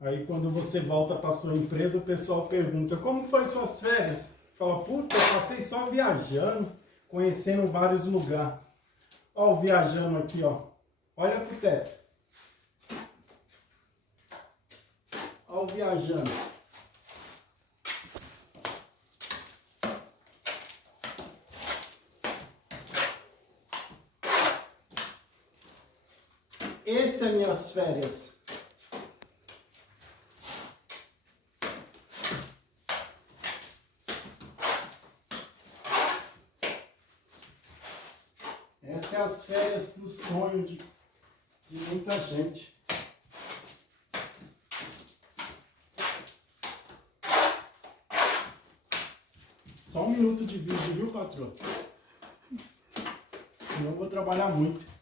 Aí quando você volta para sua empresa, o pessoal pergunta, como foi suas férias? Fala, puta, eu passei só viajando, conhecendo vários lugares. Ó o viajando aqui, ó. Olha pro teto. Ó o viajando. Esse é minhas férias. Essas são as férias do sonho de muita gente. Só um minuto de vídeo, viu, patroa? Senão eu vou trabalhar muito.